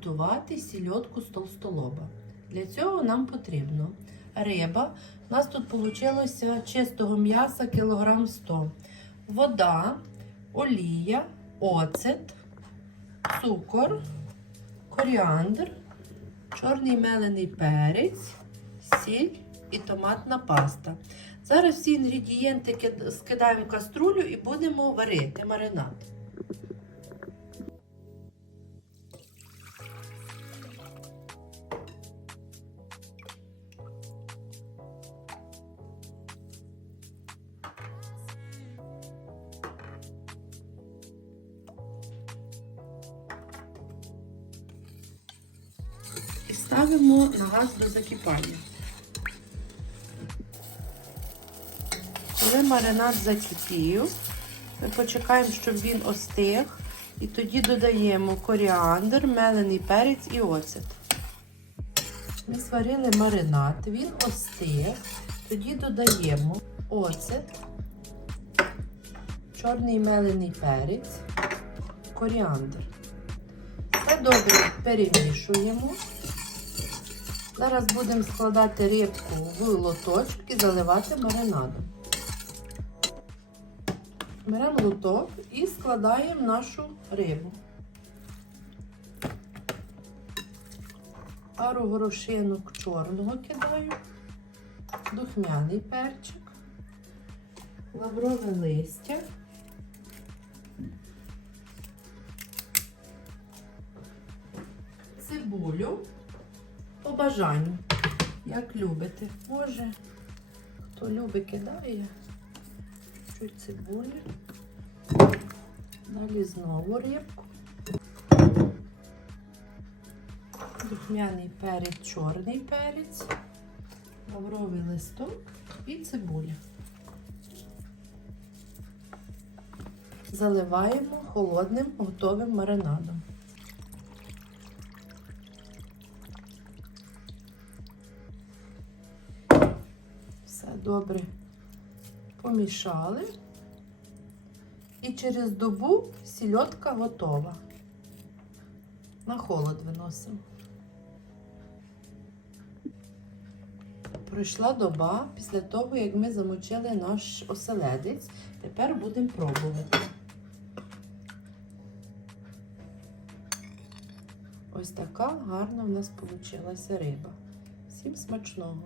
приготувати сільотку з толстолоба. Для цього нам потрібно риба. У нас тут вийшло чистого м'яса кілограм 100, вода, олія, оцет, цукор, коріандр, чорний мелений перець, сіль і томатна паста. Зараз всі інгредієнти скидаємо в каструлю і будемо варити маринад. Ставимо на газ до закипання. Коли маринад закипів, ми почекаємо, щоб він остиг. І тоді додаємо коріандр, мелений перець і оцет. Ми сварили маринад, він остиг. Тоді додаємо оцет, чорний мелений перець, коріандр. Все добре перемішуємо. Зараз будемо складати рибку в лоточок і заливати маринадом. Беремо лоток і складаємо нашу рибу. Пару горошинок чорного кидаю, духмяний перчик, лаврове листя, цибулю бажанню, як любите. Може, хто любить, кидає чуть цибулі. Далі знову рибку. Духмяний перець, чорний перець, лавровий листок і цибуля. Заливаємо холодним готовим маринадом. Добре помішали. І через добу сільотка готова. На холод виносимо. Пройшла доба після того, як ми замочили наш оселедець. Тепер будемо пробувати. Ось така гарна в нас вийшла риба. Всім смачного!